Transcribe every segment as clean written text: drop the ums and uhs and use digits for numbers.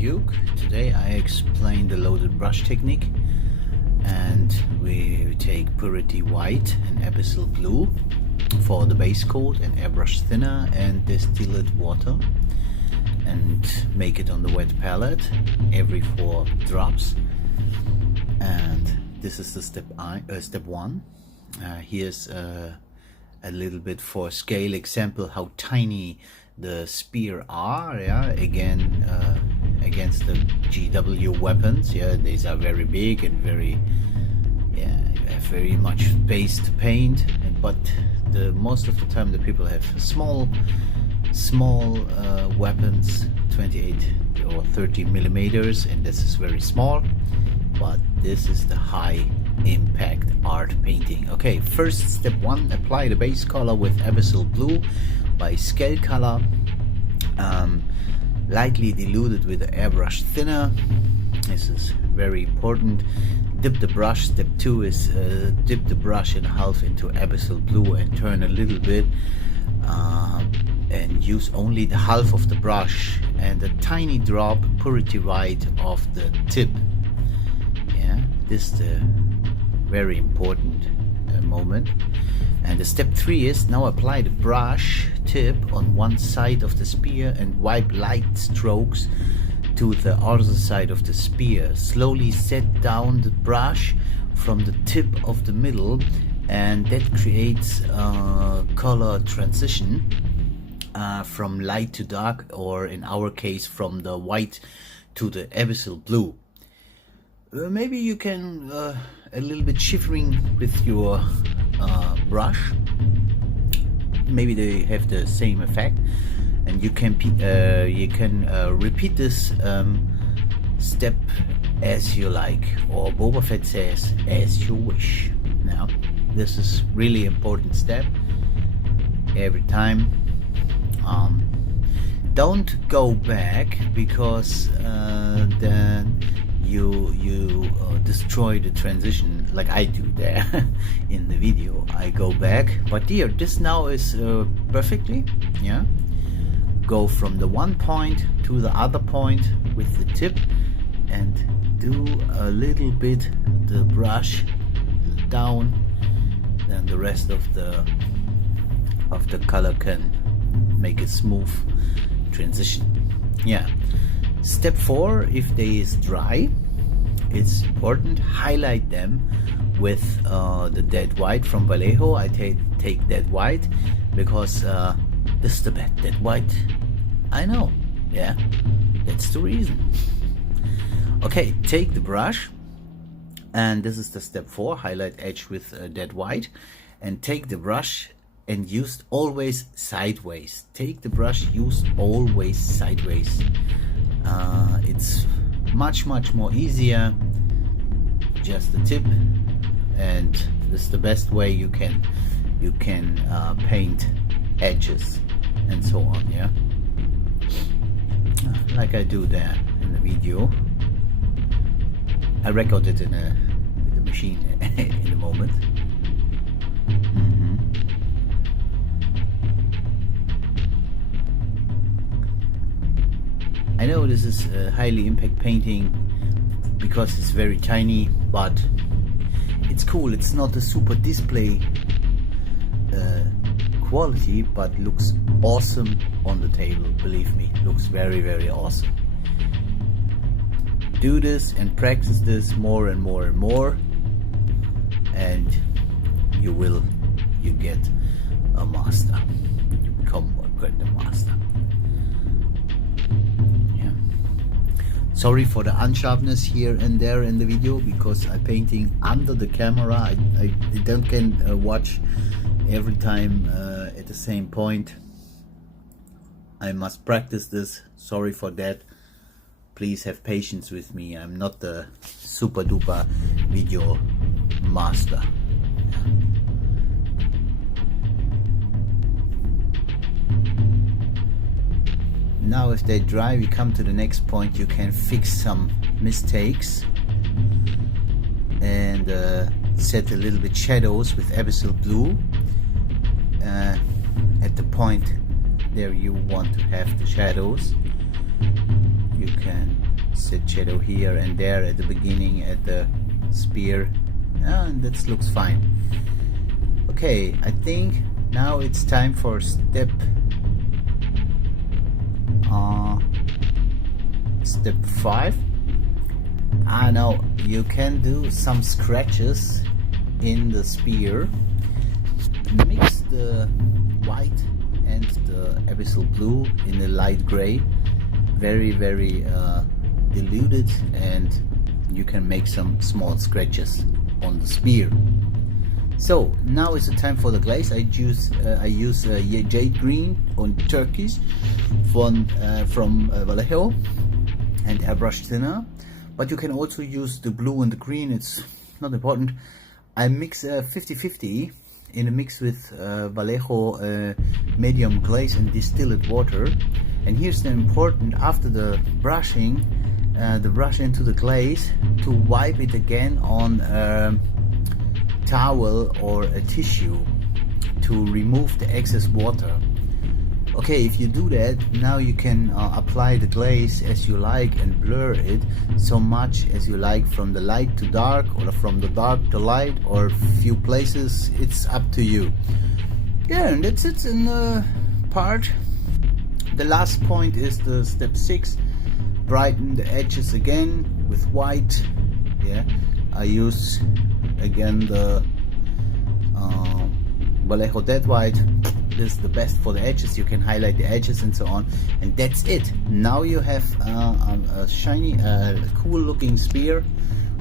Duke. Today I explain the loaded brush technique, and we take Purity White and Abyssal Blue for the base coat and Airbrush Thinner and distilled water, and make it on the wet palette every 4 drops. And this is the step 1. Here's a little bit for scale example how tiny the spear are, again against the GW weapons. These are very big and very, you have very much space to paint, but most of the time the people have small weapons, 28 or 30 millimeters, and this is very small, but this is the high impact art painting. Okay, first step 1, apply the base color with Abyssal Blue by Scalecolor, lightly diluted with the Airbrush Thinner. This is very important. Dip the brush. Step 2 is dip the brush in half into Abyssal Blue and turn a little bit, and use only the half of the brush and a tiny drop Purity White of the tip. This is the very important moment. And the step 3 is now apply the brush tip on one side of the spear and wipe light strokes to the other side of the spear. Slowly set down the brush from the tip of the middle, and that creates a color transition from light to dark, or in our case from the white to the Abyssal Blue. Maybe you can a little bit shivering with your brush. Maybe they have the same effect, and you can repeat this step as you like, or Boba Fett says, as you wish. Now, this is really important step every time. Don't go back, because then you destroy the transition like I do there in the video. I go back, but here this now is perfectly, go from the one point to the other point with the tip, and do a little bit the brush down, then the rest of the color can make a smooth transition. Step 4, if they is dry, it's important, highlight them with the dead white from Vallejo. I take dead white because this is the best dead white I know. That's the reason. Okay, take the brush, and this is the step 4, highlight edge with dead white, and take the brush and use always sideways. Take the brush, use always sideways. It's much more easier, just the tip, and this is the best way you can paint edges and so on, like I do there in the video. I recorded it with the machine in a moment. I know this is highly impact painting because it's very tiny, but it's cool. It's not a super display quality, but looks awesome on the table. Believe me, looks very awesome. Do this and practice this more and more, and you get a master. You become a master. Sorry for the unsharpness here and there in the video, because I'm painting under the camera. I don't can watch every time at the same point. I must practice this. Sorry for that. Please have patience with me. I'm not the super duper video master. Now if they dry, we come to the next point. You can fix some mistakes and set a little bit shadows with Abyssal Blue at the point there you want to have the shadows. You can set shadow here and there at the beginning at the spear. And that looks fine. Okay, I think now it's time for step 5. Now you can do some scratches in the spear. Mix the white and the Abyssal Blue in a light gray, very diluted, and you can make some small scratches on the spear. So now is the time for the glaze. I use jade green on Turkish from Vallejo and Airbrush Thinner, but you can also use the blue and the green, it's not important. I mix 50-50 in a mix with Vallejo Medium Glaze and distilled water. And here's the important, after the brushing, the brush into the glaze, to wipe it again on a towel or a tissue to remove the excess water. Okay, if you do that, now you can apply the glaze as you like and blur it so much as you like, from the light to dark or from the dark to light, or few places, it's up to you. Yeah, and that's it in the part. The last point is the step 6. Brighten the edges again with white. Yeah, I use again the Vallejo Dead White. This is the best for the edges. You can highlight the edges and so on, and that's it. Now you have a shiny, cool looking spear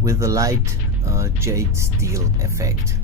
with a light jade steel effect.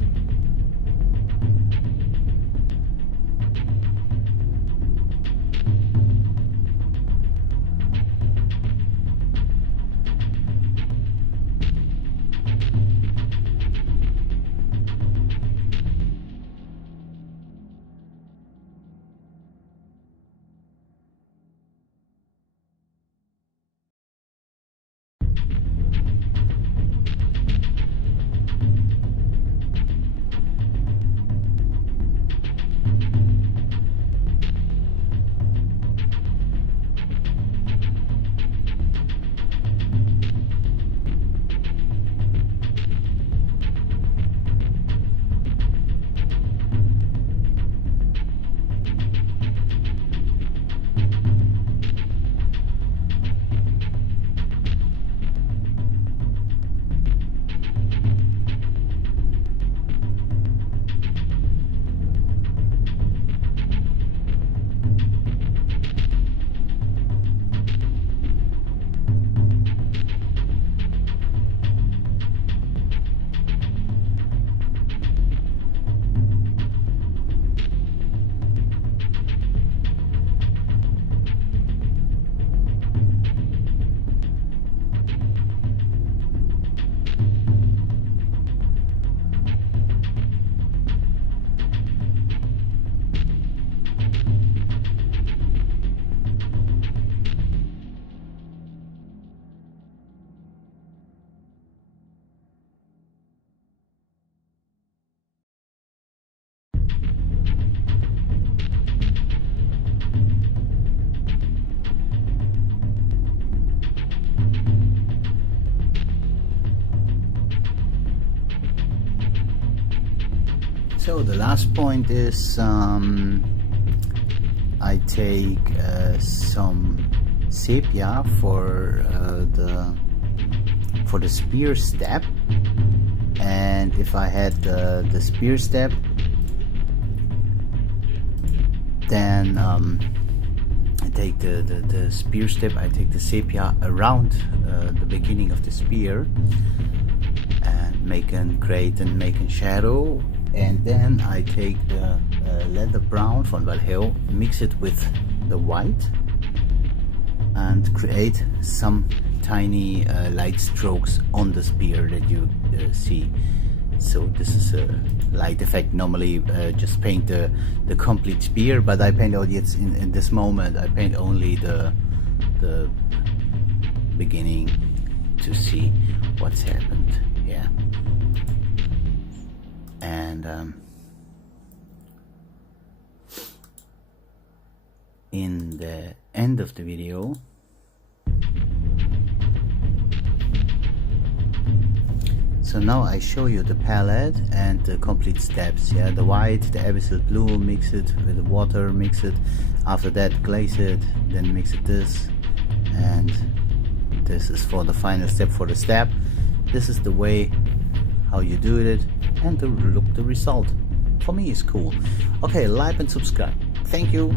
So the last point is I take some sepia for the spear step, and if I had the spear step, then I take the spear step, I take the sepia around the beginning of the spear and create a shadow. And then I take the leather brown von Vallejo, mix it with the white, and create some tiny light strokes on the spear that you see. So this is a light effect. Normally just paint the complete spear, but I paint only in this moment. I paint only the beginning to see what's happened. Yeah. And in the end of the video So now I show you the palette and the complete steps. Yeah, the white, the Abyssal Blue, mix it with the water, mix it. After that, glaze it, then mix it this, and this is for the final step for the step. This is the way how you do it, and the result for me is cool. Okay, like and subscribe. Thank you.